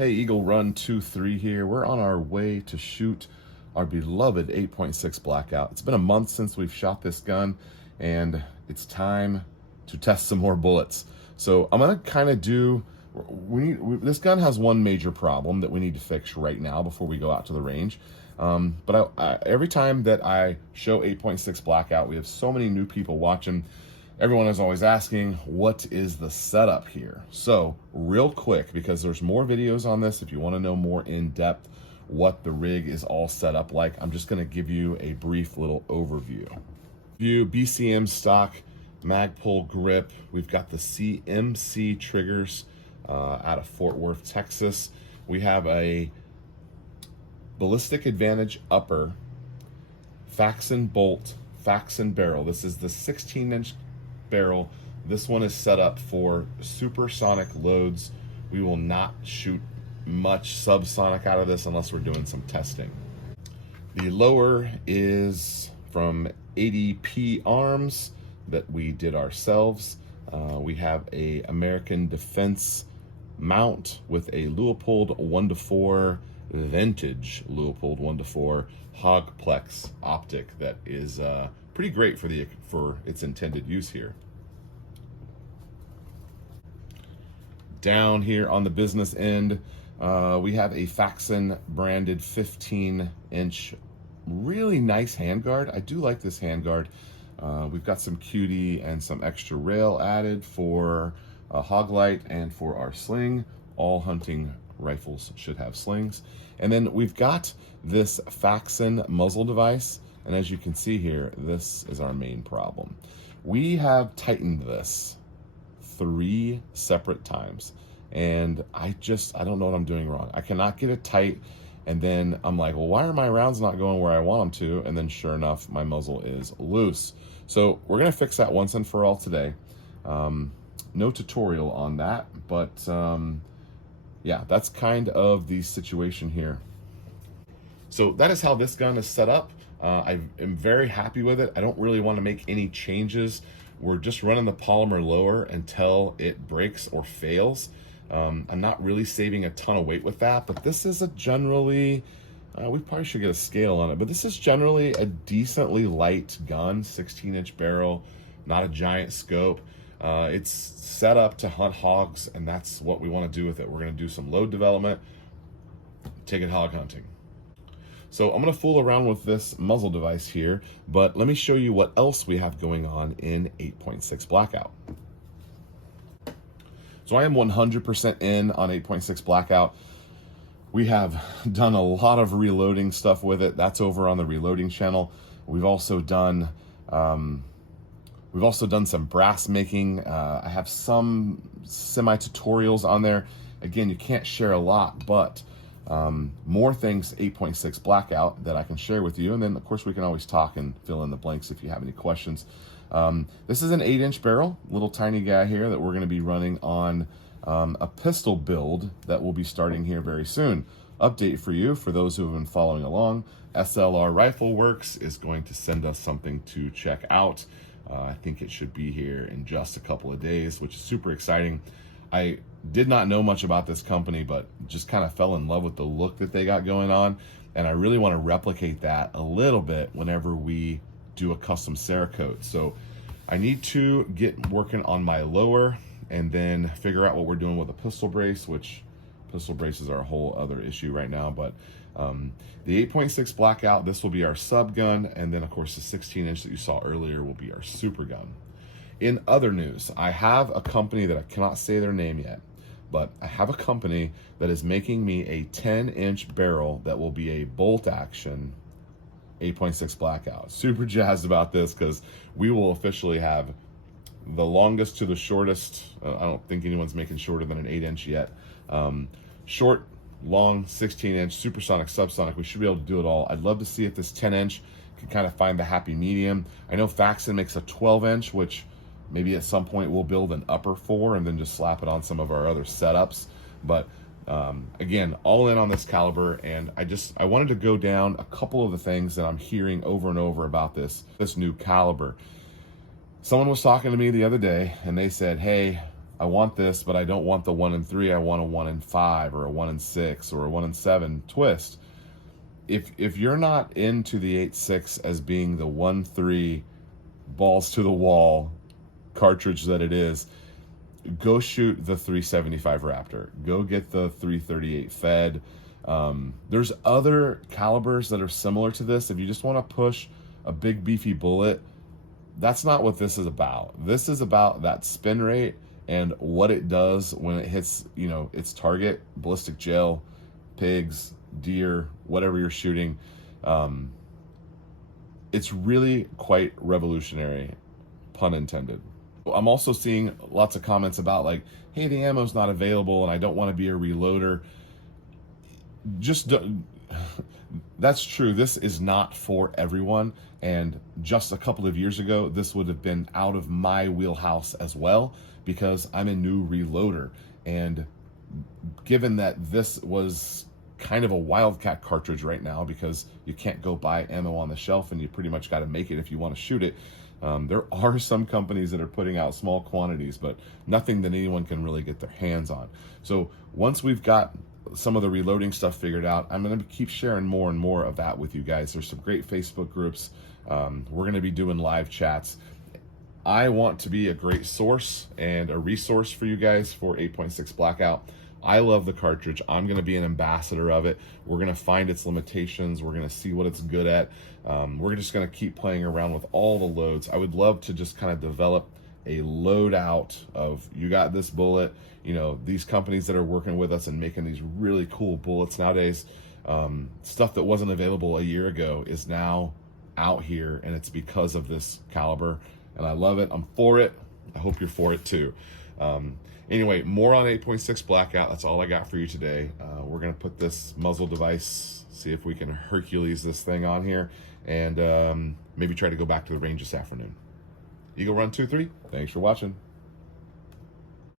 Hey, Eagle Run 23 here. We're on our way to shoot our beloved 8.6 Blackout. It's been a month since we've shot this gun, and it's time to test some more bullets. So I'm gonna kind of do, this gun has one major problem that we need to fix right now before we go out to the range. But every time that I show 8.6 Blackout, we have so many new people watching. Everyone is always asking, what is the setup here? So real quick, because there's more videos on this, if you want to know more in depth what the rig is all set up like, I'm just going to give you a brief little overview. BCM stock Magpul grip. We've got the CMC triggers out of Fort Worth, Texas. We have a ballistic advantage upper, faxon bolt, faxon barrel. This is the 16-inch barrel. This one is set up for supersonic loads. We will not shoot much subsonic out of this unless we're doing some testing. The lower is from ADP Arms that we did ourselves. We have a American Defense mount with a Leupold 1:4 vintage Leupold 1:4 Hogplex optic that is pretty great for its intended use here. Down here on the business end, we have a Faxon branded 15-inch, really nice handguard. I do like this handguard. We've got some QD and some extra rail added for a hog light and for our sling. All hunting rifles should have slings. And then we've got this Faxon muzzle device. And as you can see here, this is our main problem. We have tightened this 3 separate times, and I don't know what I'm doing wrong. I cannot get it tight, and then I'm like, well, why are my rounds not going where I want them to? And then sure enough, my muzzle is loose. So we're gonna fix that once and for all today. No tutorial on that, but yeah, that's kind of the situation here. So that is how this gun is set up. I am very happy with it. I don't really want to make any changes. We're just running the polymer lower until it breaks or fails. I'm not really saving a ton of weight with that, but this is a generally, we probably should get a scale on it, but this is generally a decently light gun, 16-inch barrel, not a giant scope. It's set up to hunt hogs, and that's what we want to do with it. We're going to do some load development, take it hog hunting. So I'm going to fool around with this muzzle device here, but let me show you what else we have going on in 8.6 Blackout. So I am 100% in on 8.6 Blackout. We have done a lot of reloading stuff with it. That's over on the reloading channel. We've also done some brass making. I have some semi-tutorials on there. Again, you can't share a lot, but more things 8.6 Blackout that I can share with you, and then of course we can always talk and fill in the blanks if you have any questions. This is an 8-inch barrel, little tiny guy here that we're going to be running on a pistol build that will be starting here very soon. Update for you, for those who have been following along, SLR Rifle Works is going to send us something to check out. I think it should be here in just a couple of days, which is super exciting. I did not know much about this company, but just kind of fell in love with the look that they got going on. And I really want to replicate that a little bit whenever we do a custom Cerakote. So I need to get working on my lower and then figure out what we're doing with a pistol brace, which pistol braces are a whole other issue right now. But the 8.6 Blackout, this will be our sub gun. And then of course the 16-inch that you saw earlier will be our super gun. In other news, I have a company that I cannot say their name yet, but I have a company that is making me a 10-inch barrel that will be a bolt action 8.6 Blackout. Super jazzed about this because we will officially have the longest to the shortest. I don't think anyone's making shorter than an 8-inch yet. Short, long, 16-inch, supersonic, subsonic. We should be able to do it all. I'd love to see if this 10-inch can kind of find the happy medium. I know Faxon makes a 12-inch, which maybe at some point we'll build an upper for and then just slap it on some of our other setups. But again, all in on this caliber, and I wanted to go down a couple of the things that I'm hearing over and over about this new caliber. Someone was talking to me the other day and they said, hey, I want this, but I don't want the 1 in 3. I want a 1 in 5 or a 1 in 6 or a 1 in 7 twist. If you're not into the 8.6 as being the 1.3 balls to the wall cartridge that it is, go shoot the 375 Raptor. Go get the 338 Fed. There's other calibers that are similar to this. If you just want to push a big beefy bullet, that's not what this is about. This is about that spin rate and what it does when it hits, you know, its target, ballistic gel, pigs, deer, whatever you're shooting. It's really quite revolutionary, pun intended. I'm also seeing lots of comments about like, hey, the ammo's not available and I don't want to be a reloader. That's true. This is not for everyone. And just a couple of years ago, this would have been out of my wheelhouse as well, because I'm a new reloader. And given that this was kind of a wildcat cartridge right now, because you can't go buy ammo on the shelf and you pretty much got to make it if you want to shoot it. There are some companies that are putting out small quantities, but nothing that anyone can really get their hands on. So once we've got some of the reloading stuff figured out, I'm going to keep sharing more and more of that with you guys. There's some great Facebook groups. We're going to be doing live chats. I want to be a great source and a resource for you guys for 8.6 Blackout. I love the cartridge. I'm going to be an ambassador of it. We're going to find its limitations. We're going to see what it's good at. We're just going to keep playing around with all the loads. I would love to just kind of develop a loadout of, you got this bullet, you know, these companies that are working with us and making these really cool bullets nowadays. Stuff that wasn't available a year ago is now out here, and it's because of this caliber, and I love it. I'm for it. I hope you're for it too. Anyway, more on 8.6 Blackout. That's all I got for you today. We're going to put this muzzle device, see if we can Hercules this thing on here, and maybe try to go back to the range this afternoon. Eagle Run 2-3, thanks for watching.